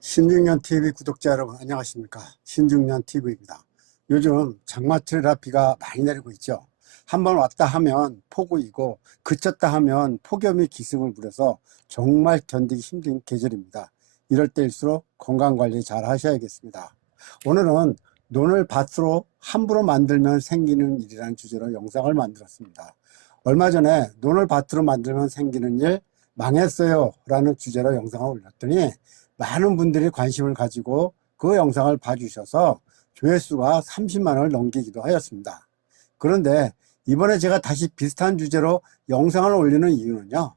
신중년TV 구독자 여러분 안녕하십니까. 신중년TV입니다. 요즘 장마철이라 비가 많이 내리고 있죠. 한번 왔다 하면 폭우이고 그쳤다 하면 폭염이 기승을 부려서 정말 견디기 힘든 계절입니다. 이럴 때일수록 건강관리 잘 하셔야겠습니다. 오늘은 논을 밭으로 함부로 만들면 생기는 일이라는 주제로 영상을 만들었습니다. 얼마 전에 논을 밭으로 만들면 생기는 일 망했어요 라는 주제로 영상을 올렸더니 많은 분들이 관심을 가지고 그 영상을 봐주셔서 조회수가 30만을 넘기기도 하였습니다. 그런데 이번에 제가 다시 비슷한 주제로 영상을 올리는 이유는요,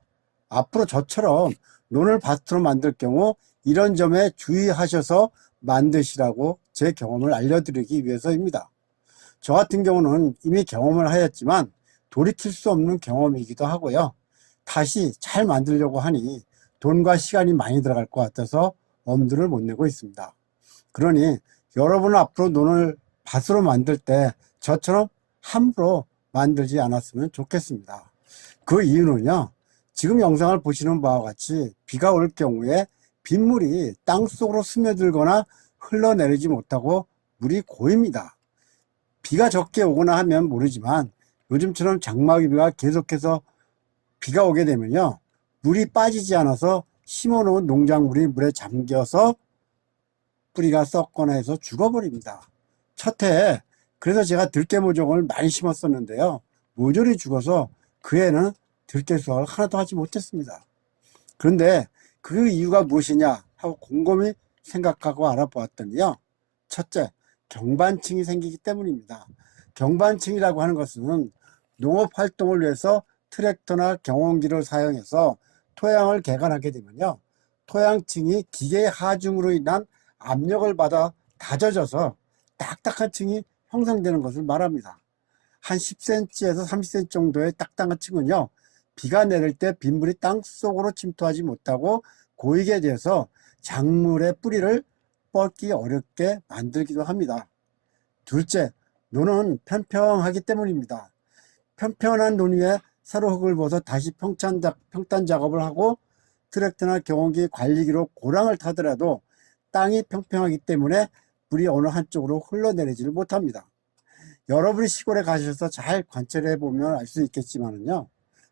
앞으로 저처럼 논을 밭으로 만들 경우 이런 점에 주의하셔서 만드시라고 제 경험을 알려드리기 위해서입니다. 저 같은 경우는 이미 경험을 하였지만 돌이킬 수 없는 경험이기도 하고요, 다시 잘 만들려고 하니 돈과 시간이 많이 들어갈 것 같아서 엄두를 못 내고 있습니다. 그러니 여러분 앞으로 논을 밭으로 만들 때 저처럼 함부로 만들지 않았으면 좋겠습니다. 그 이유는요, 지금 영상을 보시는 바와 같이 비가 올 경우에 빗물이 땅속으로 스며들거나 흘러내리지 못하고 물이 고입니다. 비가 적게 오거나 하면 모르지만 요즘처럼 장마비가 계속해서 비가 오게 되면요, 물이 빠지지 않아서 심어놓은 농작물이 물에 잠겨서 뿌리가 썩거나 해서 죽어버립니다. 첫 해에 그래서 제가 들깨 모종을 많이 심었었는데요, 모조리 죽어서 그 해는 들깨 수확을 하나도 하지 못했습니다. 그런데 그 이유가 무엇이냐 하고 곰곰이 생각하고 알아보았더니요, 첫째, 경반층이 생기기 때문입니다. 경반층이라고 하는 것은 농업활동을 위해서 트랙터나 경운기를 사용해서 토양을 개간하게 되면요, 토양층이 기계의 하중으로 인한 압력을 받아 다져져서 딱딱한 층이 형성되는 것을 말합니다. 한 10cm에서 30cm 정도의 딱딱한 층은요, 비가 내릴 때 빗물이 땅속으로 침투하지 못하고 고이게 돼서 작물의 뿌리를 뻗기 어렵게 만들기도 합니다. 둘째, 논은 평평하기 때문입니다. 평평한 논 위에 새로 흙을 벗어 다시 평탄 작업을 하고 트랙터나 경운기 관리기로 고랑을 타더라도 땅이 평평하기 때문에 물이 어느 한쪽으로 흘러내리지를 못합니다. 여러분이 시골에 가셔서 잘 관찰해 보면 알 수 있겠지만요,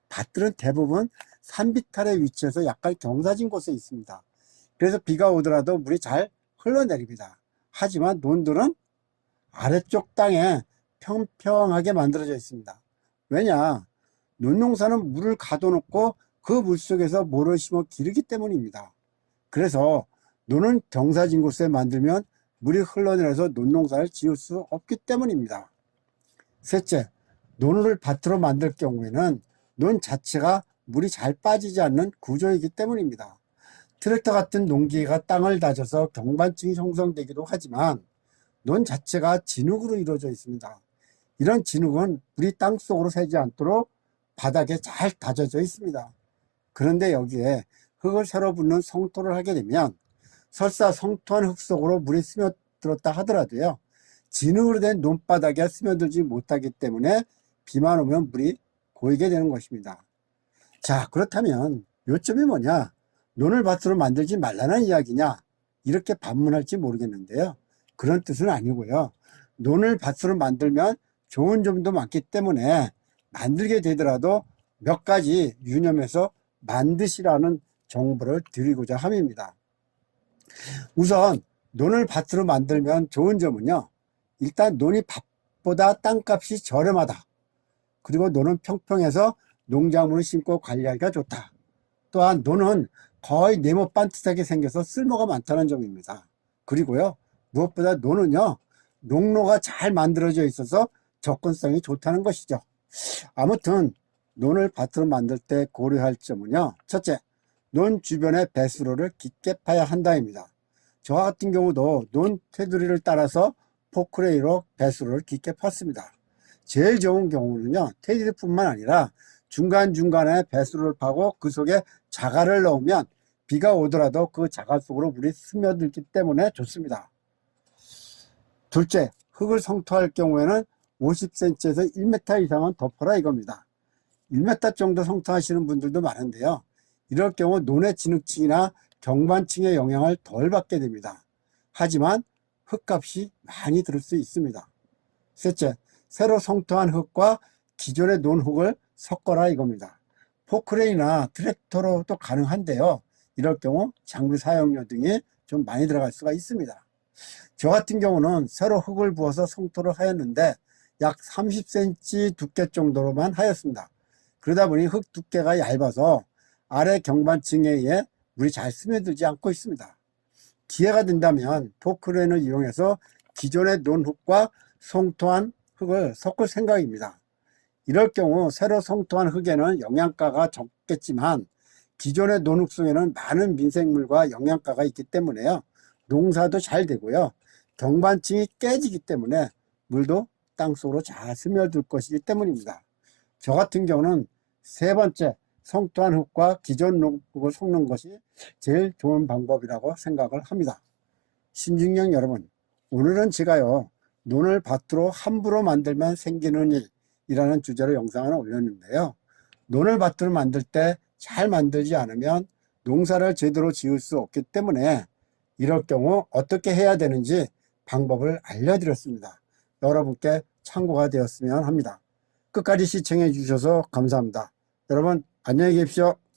밭들은 대부분 산비탈에 위치해서 약간 경사진 곳에 있습니다. 그래서 비가 오더라도 물이 잘 흘러내립니다. 하지만 논들은 아래쪽 땅에 평평하게 만들어져 있습니다. 왜냐? 논농사는 물을 가둬놓고 그 물속에서 모를 심어 기르기 때문입니다. 그래서 논은 경사진 곳에 만들면 물이 흘러내려서 논농사를 지을 수 없기 때문입니다. 셋째, 논을 밭으로 만들 경우에는 논 자체가 물이 잘 빠지지 않는 구조이기 때문입니다. 트랙터 같은 농기계가 땅을 다져서 경반층이 형성되기도 하지만 논 자체가 진흙으로 이루어져 있습니다. 이런 진흙은 물이 땅속으로 새지 않도록 바닥에 잘 다져져 있습니다. 그런데 여기에 흙을 새로 붓는 성토를 하게 되면 설사 성토한 흙 속으로 물이 스며들었다 하더라도요, 진흙으로 된 논바닥에 스며들지 못하기 때문에 비만 오면 물이 고이게 되는 것입니다. 자, 그렇다면 요점이 뭐냐? 논을 밭으로 만들지 말라는 이야기냐? 이렇게 반문할지 모르겠는데요, 그런 뜻은 아니고요, 논을 밭으로 만들면 좋은 점도 많기 때문에 만들게 되더라도 몇 가지 유념해서 만드시라는 정보를 드리고자 함입니다. 우선 논을 밭으로 만들면 좋은 점은요, 일단 논이 밭보다 땅값이 저렴하다. 그리고 논은 평평해서 농작물을 심고 관리하기가 좋다. 또한 논은 거의 네모 반듯하게 생겨서 쓸모가 많다는 점입니다. 그리고요, 무엇보다 논은요, 농로가 잘 만들어져 있어서 접근성이 좋다는 것이죠. 아무튼 논을 밭으로 만들 때 고려할 점은요, 첫째, 논 주변의 배수로를 깊게 파야 한다입니다. 저 같은 경우도 논 테두리를 따라서 포크레인으로 배수로를 깊게 팠습니다. 제일 좋은 경우는요, 테두리뿐만 아니라 중간중간에 배수로를 파고 그 속에 자갈을 넣으면 비가 오더라도 그 자갈 속으로 물이 스며들기 때문에 좋습니다. 둘째, 흙을 성토할 경우에는 50cm에서 1m 이상은 덮어라 이겁니다. 1m 정도 성토하시는 분들도 많은데요, 이럴 경우 논의 진흙층이나 경관층의 영향을 덜 받게 됩니다. 하지만 흙값이 많이 들 수 있습니다. 셋째, 새로 성토한 흙과 기존에 놓은 흙을 섞어라 이겁니다. 포크레인이나 트랙터로도 가능한데요. 이럴 경우 장비 사용료 등이 좀 많이 들어갈 수가 있습니다. 저 같은 경우는 새로 흙을 부어서 성토를 하였는데 약 30cm 두께 정도로만 하였습니다. 그러다 보니 흙 두께가 얇아서 아래 경관층에 의해 물이 잘 스며들지 않고 있습니다. 기회가 된다면 포크레인을 이용해서 기존에 놓은 흙과 성토한 흙을 섞을 생각입니다. 이럴 경우 새로 성토한 흙에는 영양가가 적겠지만 기존의 논 흙 속에는 많은 민생물과 영양가가 있기 때문에요. 농사도 잘 되고요. 경관층이 깨지기 때문에 물도 땅속으로 잘 스며들 것이기 때문입니다. 저 같은 경우는 세 번째, 성토한 흙과 기존 논 흙을 섞는 것이 제일 좋은 방법이라고 생각을 합니다. 신중년 여러분, 오늘은 제가요, 논을 밭으로 함부로 만들면 생기는 일이라는 주제로 영상을 올렸는데요. 논을 밭으로 만들 때 잘 만들지 않으면 농사를 제대로 지을 수 없기 때문에 이럴 경우 어떻게 해야 되는지 방법을 알려드렸습니다. 여러분께 참고가 되었으면 합니다. 끝까지 시청해 주셔서 감사합니다. 여러분 안녕히 계십시오.